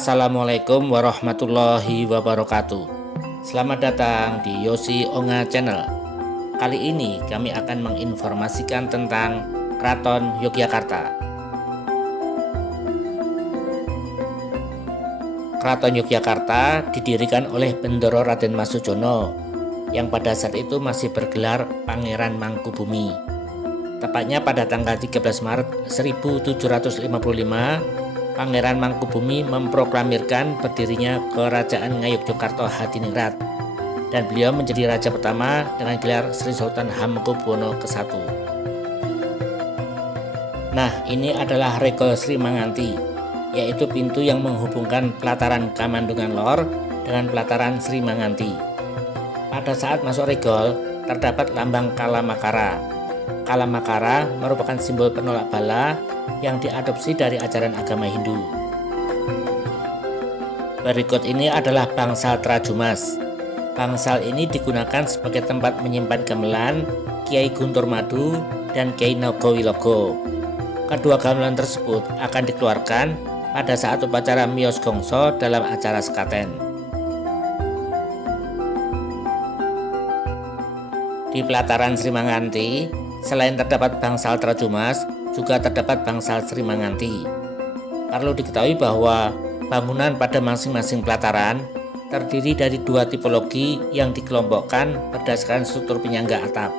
Assalamualaikum warahmatullahi wabarakatuh. Selamat datang di Yosi Onga Channel. Kali ini kami akan menginformasikan tentang Keraton Yogyakarta. Keraton Yogyakarta didirikan oleh Bendoro Raden Masujono yang pada saat itu masih bergelar Pangeran Mangkubumi. Tepatnya pada tanggal 13 Maret 1755, Pangeran Mangkubumi memproklamirkan berdirinya Kerajaan Ngayogyakarta Hadiningrat, dan beliau menjadi raja pertama dengan gelar Sri Sultan Hamengkubuwono ke-1. Nah, ini adalah Regol Sri Manganti, yaitu pintu yang menghubungkan pelataran Kamandungan Lor dengan pelataran Sri Manganti. Pada saat masuk regol, terdapat lambang Kalamakara. Kalamakara merupakan simbol penolak bala yang diadopsi dari ajaran agama Hindu. Berikut ini adalah bangsal Trajumas. Bangsal ini digunakan sebagai tempat menyimpan gamelan Kiai Guntur Madu dan Kiai Nogowilogo. Kedua gamelan tersebut akan dikeluarkan pada saat upacara Miyos Gongso dalam acara sekaten. Di pelataran Sri Manganti, selain terdapat bangsal Trajumas, juga terdapat bangsal Sri Manganti. Perlu diketahui bahwa bangunan pada masing-masing pelataran terdiri dari dua tipologi yang dikelompokkan berdasarkan struktur penyangga atap.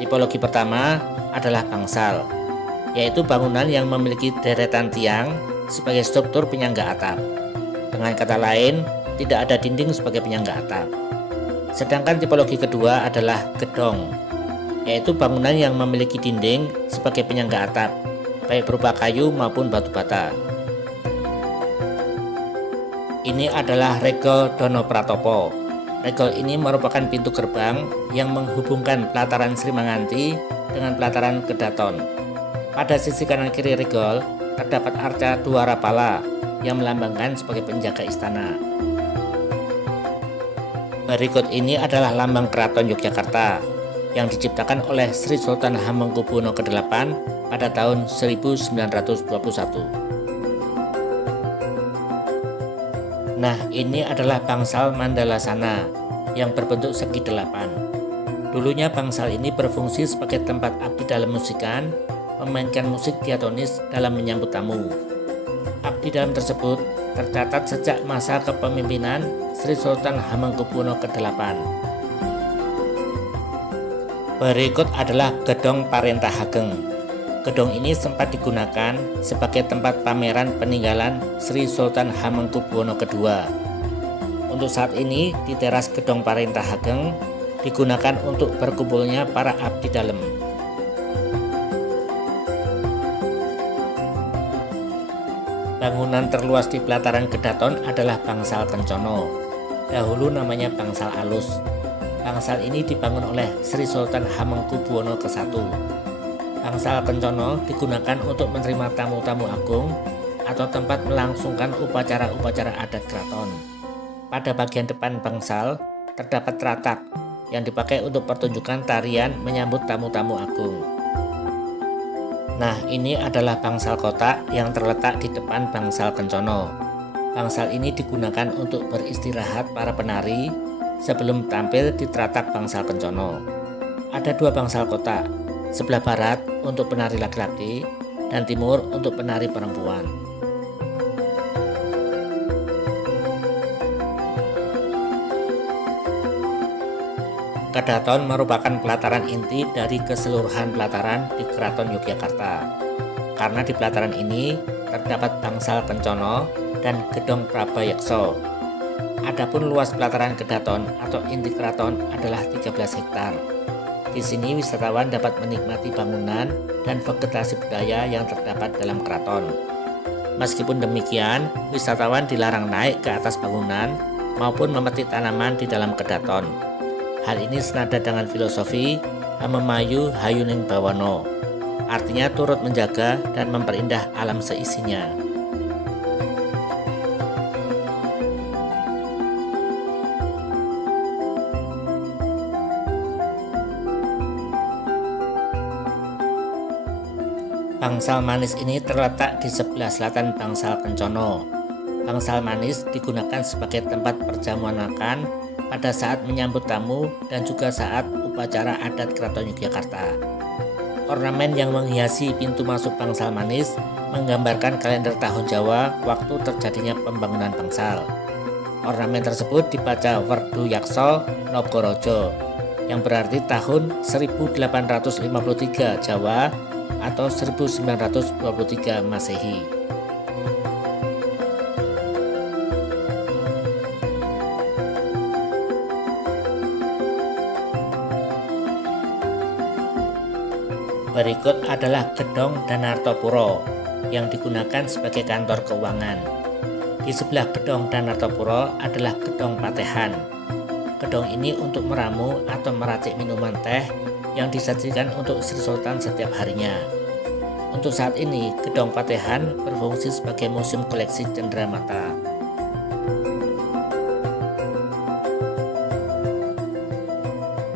Tipologi pertama adalah bangsal, yaitu bangunan yang memiliki deretan tiang sebagai struktur penyangga atap. Dengan kata lain, tidak ada dinding sebagai penyangga atap. Sedangkan tipologi kedua adalah gedong, yaitu bangunan yang memiliki dinding sebagai penyangga atap, baik berupa kayu maupun batu bata. Ini adalah Regol Dono Pratopo. Regol ini merupakan pintu gerbang yang menghubungkan pelataran Sri Manganti dengan pelataran Kedaton. Pada sisi kanan kiri regol terdapat arca Dwarapala yang melambangkan sebagai penjaga istana. Berikut ini adalah lambang Keraton Yogyakarta yang diciptakan oleh Sri Sultan Hamengkubuwono ke-8 pada tahun 1921. Nah, ini adalah bangsal Mandalasana yang berbentuk segi 8. Dulunya bangsal ini berfungsi sebagai tempat abdi dalam musikan, memainkan musik diatonis dalam menyambut tamu. Abdi dalam tersebut tercatat sejak masa kepemimpinan Sri Sultan Hamengkubuwono ke-8. Berikut adalah Gedong Parentah Hageng. Gedong ini sempat digunakan sebagai tempat pameran peninggalan Sri Sultan Hamengkubuwono II. Untuk saat ini, di teras Gedong Parentah Hageng digunakan untuk berkumpulnya para abdi dalem. Bangunan terluas di pelataran Kedaton adalah bangsal Kencono. Dahulu namanya bangsal Alus. Bangsal ini dibangun oleh Sri Sultan Hamengkubuwono ke-1. Bangsal Kencono digunakan untuk menerima tamu-tamu agung atau tempat melangsungkan upacara-upacara adat keraton. Pada bagian depan bangsal terdapat teratak yang dipakai untuk pertunjukan tarian menyambut tamu-tamu agung. Nah, ini adalah bangsal kotak yang terletak di depan bangsal Kencono. Bangsal ini digunakan untuk beristirahat para penari sebelum tampil di teratak bangsal Kencono. Ada dua bangsal kotak, sebelah barat untuk penari laki-laki dan timur untuk penari perempuan. Kedaton merupakan pelataran inti dari keseluruhan pelataran di Keraton Yogyakarta. Karena di pelataran ini terdapat bangsal Kencono dan Gedong Prabayeksa. Adapun luas pelataran Kedaton atau inti keraton adalah 13 hektar. Di sini wisatawan dapat menikmati bangunan dan vegetasi budaya yang terdapat dalam keraton. Meskipun demikian, wisatawan dilarang naik ke atas bangunan maupun memetik tanaman di dalam Kedaton. Hal ini senada dengan filosofi Hamemayu Hayuning Bawana, artinya turut menjaga dan memperindah alam seisinya. Bangsal manis ini terletak di sebelah selatan bangsal Kencono. Bangsal manis digunakan sebagai tempat perjamuan makan pada saat menyambut tamu dan juga saat upacara adat Keraton Yogyakarta. Ornamen yang menghiasi pintu masuk bangsal manis menggambarkan kalender tahun Jawa waktu terjadinya pembangunan bangsal. Ornamen tersebut dibaca Werdu Yakso Nagaraja, yang berarti tahun 1853 Jawa atau 1923 Masehi. Berikut adalah Gedhong Danartapura yang digunakan sebagai kantor keuangan. Di sebelah Gedhong Danartapura adalah Gedhong Patehan. Gedhong ini untuk meramu atau meracik minuman teh yang disajikan untuk Sri Sultan setiap harinya. Untuk saat ini, Gedhong Patehan berfungsi sebagai museum koleksi cenderamata.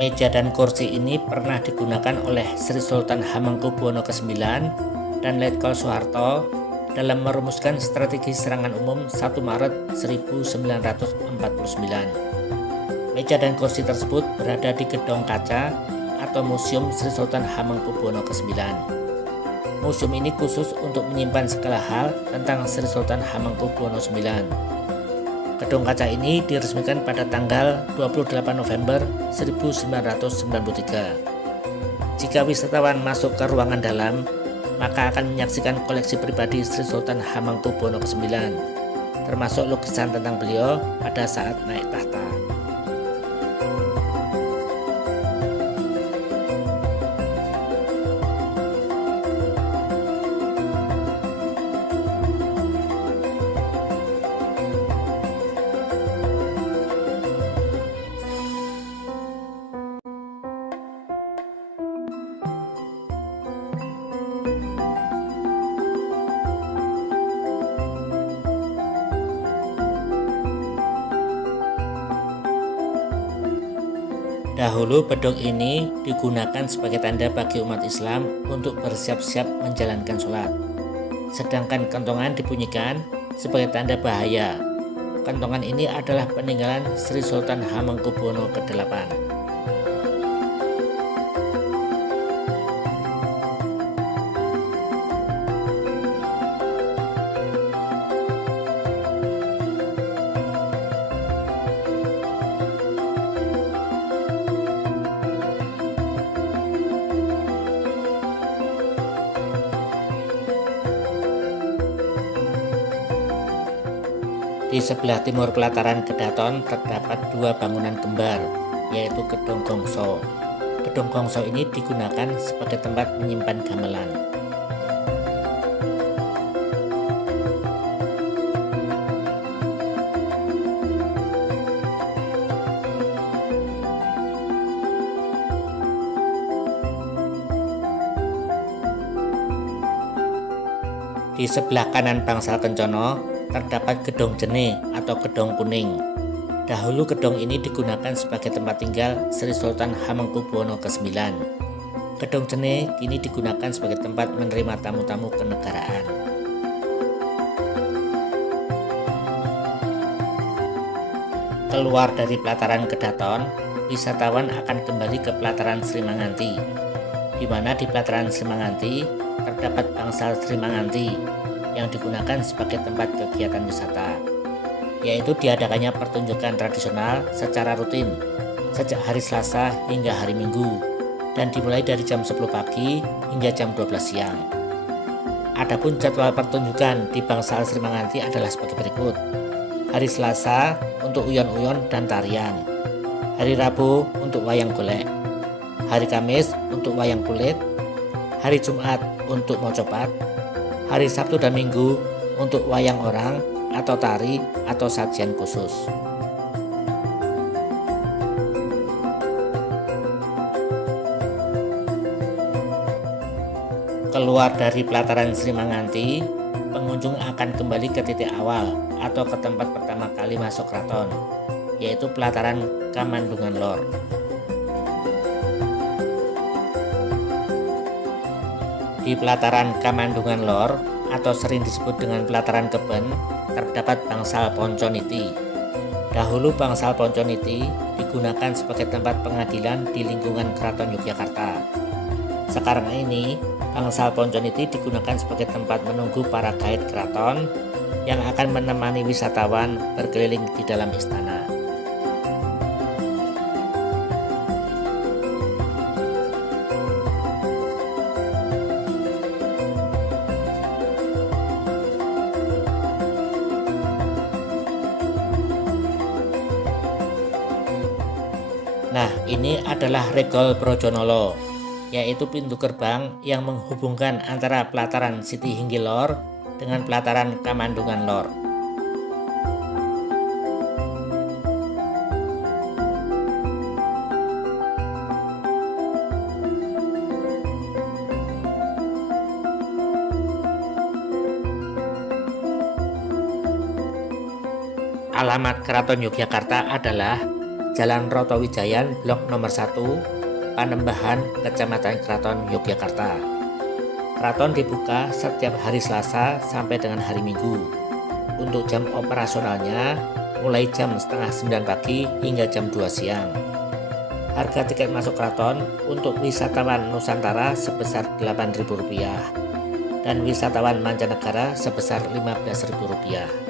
Meja dan kursi ini pernah digunakan oleh Sri Sultan Hamengkubuwono ke-9 dan Letkol Soeharto dalam merumuskan strategi serangan umum 1 Maret 1949. Meja dan kursi tersebut berada di Gedhong Kaca atau Museum Sri Sultan Hamengkubuwono ke-9. Museum ini khusus untuk menyimpan segala hal tentang Sri Sultan Hamengkubuwono IX. Gedhong Kaca ini diresmikan pada tanggal 28 November 1993. Jika wisatawan masuk ke ruangan dalam, maka akan menyaksikan koleksi pribadi Sri Sultan Hamengkubuwono ke-9, termasuk lukisan tentang beliau pada saat naik tahta. Dahulu bedog ini digunakan sebagai tanda bagi umat Islam untuk bersiap-siap menjalankan sholat. Sedangkan kentongan dibunyikan sebagai tanda bahaya. Kentongan ini adalah peninggalan Sri Sultan Hamengkubuwono ke-8. Di sebelah timur pelataran Kedaton terdapat dua bangunan kembar, yaitu Gedhong Gongso. Gedhong Gongso ini digunakan sebagai tempat menyimpan gamelan. Di sebelah kanan bangsal Kencono terdapat Gedhong Jene atau Gedhong Kuning. Dahulu gedhong ini digunakan sebagai tempat tinggal Sri Sultan Hamengkubuwono ke-9. Gedhong Jene kini digunakan sebagai tempat menerima tamu-tamu kenegaraan. Keluar dari pelataran Kedaton, wisatawan akan kembali ke pelataran Sri Manganti, di mana di pelataran Sri Manganti terdapat bangsal Sri Manganti yang digunakan sebagai tempat kegiatan wisata, yaitu diadakannya pertunjukan tradisional secara rutin sejak hari Selasa hingga hari Minggu dan dimulai dari jam 10 pagi hingga jam 12 siang. Adapun jadwal pertunjukan di bangsal Sri Manganti adalah sebagai berikut. Hari Selasa untuk uyon-uyon dan tarian, hari Rabu untuk wayang golek, hari Kamis untuk wayang kulit, hari Jumat untuk mocopat, hari Sabtu dan Minggu untuk wayang orang atau tari atau sajian khusus. Keluar dari pelataran Sri Manganti, pengunjung akan kembali ke titik awal atau ke tempat pertama kali masuk keraton, yaitu pelataran Kamandungan Lor. Di pelataran Kamandungan Lor atau sering disebut dengan pelataran Keben, terdapat bangsal Ponconiti. Dahulu bangsal Ponconiti digunakan sebagai tempat pengadilan di lingkungan Keraton Yogyakarta. Sekarang ini, bangsal Ponconiti digunakan sebagai tempat menunggu para gaib keraton yang akan menemani wisatawan berkeliling di dalam istana. Nah, ini adalah Regol Brojonolo, yaitu pintu gerbang yang menghubungkan antara pelataran Siti Hinggi Lor dengan pelataran Kamandungan Lor. Alamat Keraton Yogyakarta adalah Jalan Rotowijayan Blok nomor 1, Panembahan, Kecamatan Keraton Yogyakarta. Keraton dibuka setiap hari Selasa sampai dengan hari Minggu. Untuk jam operasionalnya mulai jam setengah 9 pagi hingga jam 2 siang. Harga tiket masuk keraton untuk wisatawan Nusantara sebesar Rp8.000 dan wisatawan mancanegara sebesar Rp15.000.